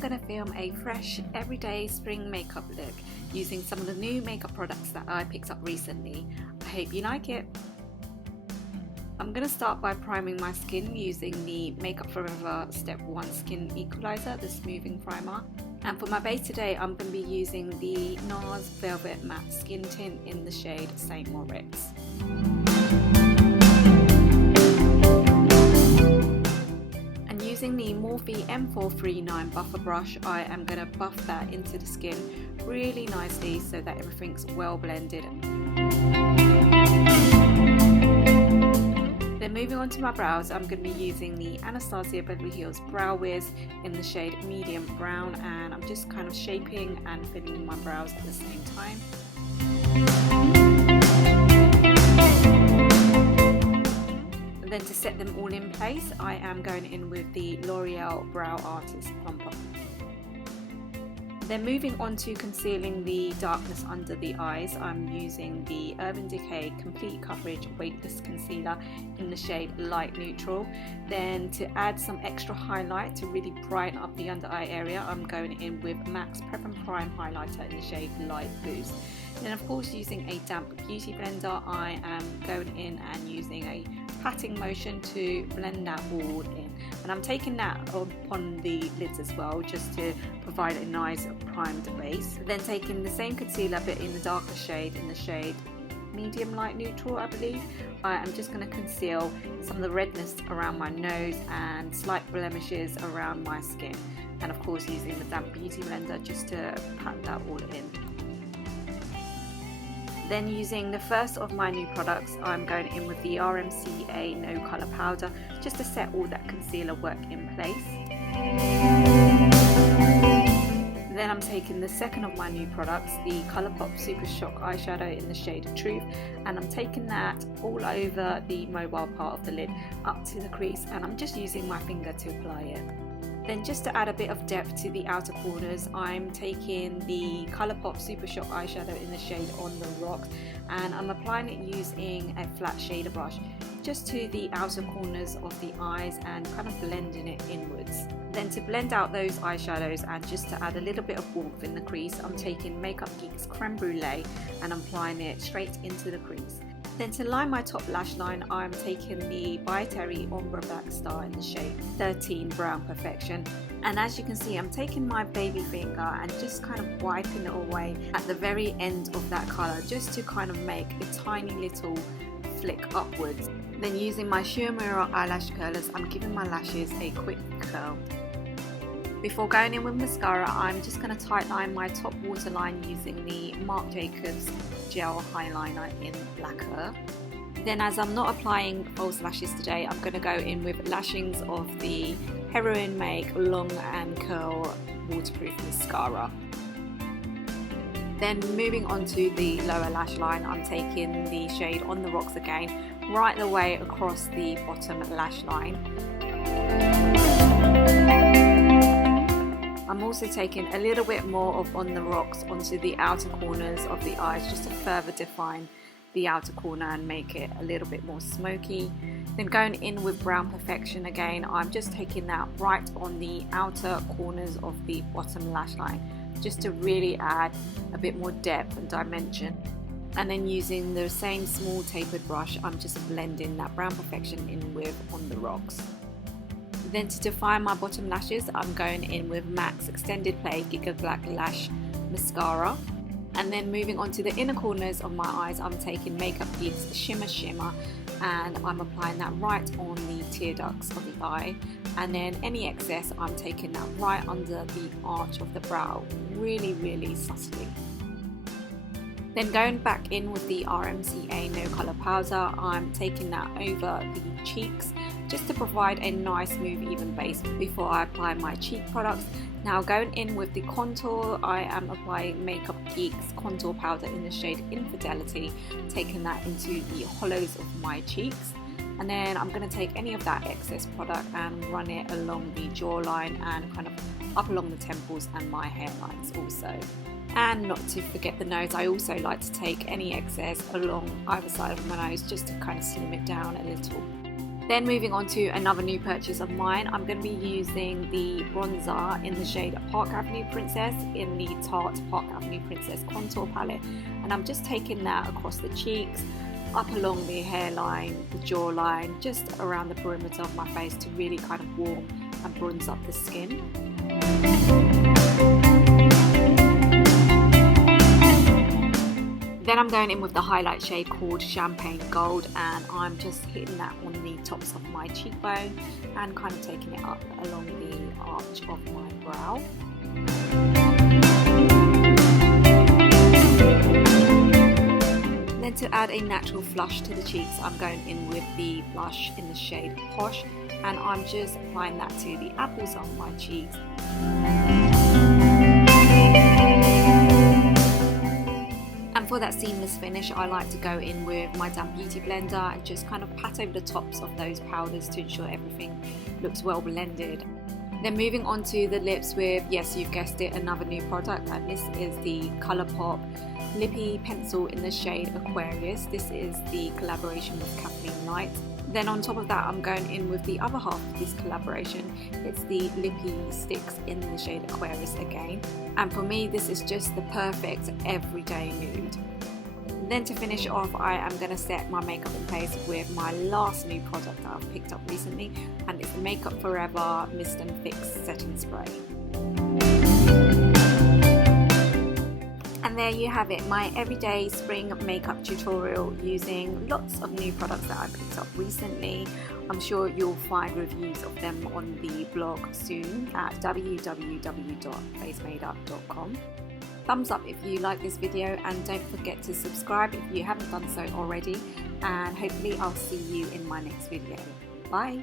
going to film a fresh, everyday spring makeup look using some of the new makeup products that I picked up recently. I hope you like it. I'm going to start by priming my skin using the Makeup Forever Step 1 Skin Equalizer, the smoothing primer. And for my base today, I'm going to be using the Nars Velvet Matte Skin Tint in the shade St. Moritz. And using the Morphe M439 buffer brush, I am going to buff that into the skin really nicely so that everything's well blended. Then moving on to my brows, I'm going to be using the Anastasia Beverly Hills Brow Wiz in the shade Medium Brown, and I'm just kind of shaping and filling in my brows at the same time. And then to set them all in place, I am going in with the Loreal Brow Artist Plumper. Then moving on to concealing the darkness under the eyes, I'm using the Urban Decay Complete Coverage Weightless Concealer in the shade Light Neutral. Then to add some extra highlight to really brighten up the under eye area, I'm going in with MAC's Prep and Prime Highlighter in the shade Light Boost. Then of course, using a damp beauty blender, I am going in and using a patting motion to blend that all in. And I'm taking that upon the lids as well, just to provide a nice primed base. Then taking the same concealer but in the darker shade, in the shade Medium Light Neutral, I believe, I am just going to conceal some of the redness around my nose and slight blemishes around my skin. And of course, using the damp beauty blender just to pat that all in. Then using the first of my new products, I'm going in with the RCMA No Colour Powder just to set all that concealer work in place. Then I'm taking the second of my new products, the Colourpop Supershock eyeshadow in the shade Truth, and I'm taking that all over the mobile part of the lid up to the crease, and I'm just using my finger to apply it. Then just to add a bit of depth to the outer corners, I'm taking the Colourpop Supershock eyeshadow in the shade On the Rocks, and I'm applying it using a flat shader brush just to the outer corners of the eyes and kind of blending it inwards. Then to blend out those eyeshadows and just to add a little bit of warmth in the crease, I'm taking Makeup Geek's Creme Brulee and I'm applying it straight into the crease. Then to line my top lash line, I'm taking the By Terry Ombre Blackstar in the shade 13 Brown Perfection. And as you can see, I'm taking my baby finger and just kind of wiping it away at the very end of that colour, just to kind of make a tiny little flick upwards. Then using my Uemura eyelash curlers, I'm giving my lashes a quick curl. Before going in with mascara, I'm just going to tightline my top waterline using the Marc Jacobs Gel Highliner in Blacquer. Then as I'm not applying false lashes today, I'm going to go in with lashings of the Heroine Make Long and Curl Waterproof Mascara. Then moving on to the lower lash line, I'm taking the shade On the Rocks again, right the way across the bottom lash line. I'm also taking a little bit more of On the Rocks onto the outer corners of the eyes just to further define the outer corner and make it a little bit more smoky. Then going in with Brown Perfection again, I'm just taking that right on the outer corners of the bottom lash line just to really add a bit more depth and dimension. And then using the same small tapered brush, I'm just blending that Brown Perfection in with On the Rocks. Then to define my bottom lashes, I'm going in with MAC's Extended Play Gigablack Lash Mascara. And then moving on to the inner corners of my eyes, I'm taking Makeup Geek's Shimma and I'm applying that right on the tear ducts of the eye. And then any excess, I'm taking that right under the arch of the brow, really, really subtly. Then going back in with the RCMA No Colour Powder, I'm taking that over the cheeks just to provide a nice smooth even base before I apply my cheek products. Now going in with the contour, I am applying Makeup Geek's contour powder in the shade Infidelity, taking that into the hollows of my cheeks. And then I'm going to take any of that excess product and run it along the jawline and kind of up along the temples and my hairlines also. And not to forget the nose, I also like to take any excess along either side of my nose just to kind of slim it down a little. Then moving on to another new purchase of mine, I'm going to be using the bronzer in the shade Park Avenue Princess in the Tarte Park Avenue Princess Contour Palette. And I'm just taking that across the cheeks, up along the hairline, the jawline, just around the perimeter of my face to really kind of warm and bronze up the skin. Then I'm going in with the highlight shade called Champagne Gold, and I'm just hitting that on the tops of my cheekbone and kind of taking it up along the arch of my brow. Then to add a natural flush to the cheeks, I'm going in with the blush in the shade Posh, and I'm just applying that to the apples of my cheeks. And for that seamless finish, I like to go in with my damp beauty blender and just kind of pat over the tops of those powders to ensure everything looks well blended. Then moving on to the lips with, yes, you've guessed it, another new product, and this is the Colourpop Lippy Pencil in the shade Aquarius. This is the collaboration with Kathleen Knight. Then on top of that, I'm going in with the other half of this collaboration. It's the Lippy Sticks in the shade Aquarius again. And for me, this is just the perfect everyday nude. Then to finish off, I am going to set my makeup in place with my last new product that I've picked up recently, and it's the Makeup Forever Mist and Fix Setting Spray. And there you have it, my everyday spring makeup tutorial using lots of new products that I picked up recently. I'm sure you'll find reviews of them on the blog soon at www.facemadeup.com. Thumbs up if you like this video, and don't forget to subscribe if you haven't done so already, and hopefully I'll see you in my next video. Bye!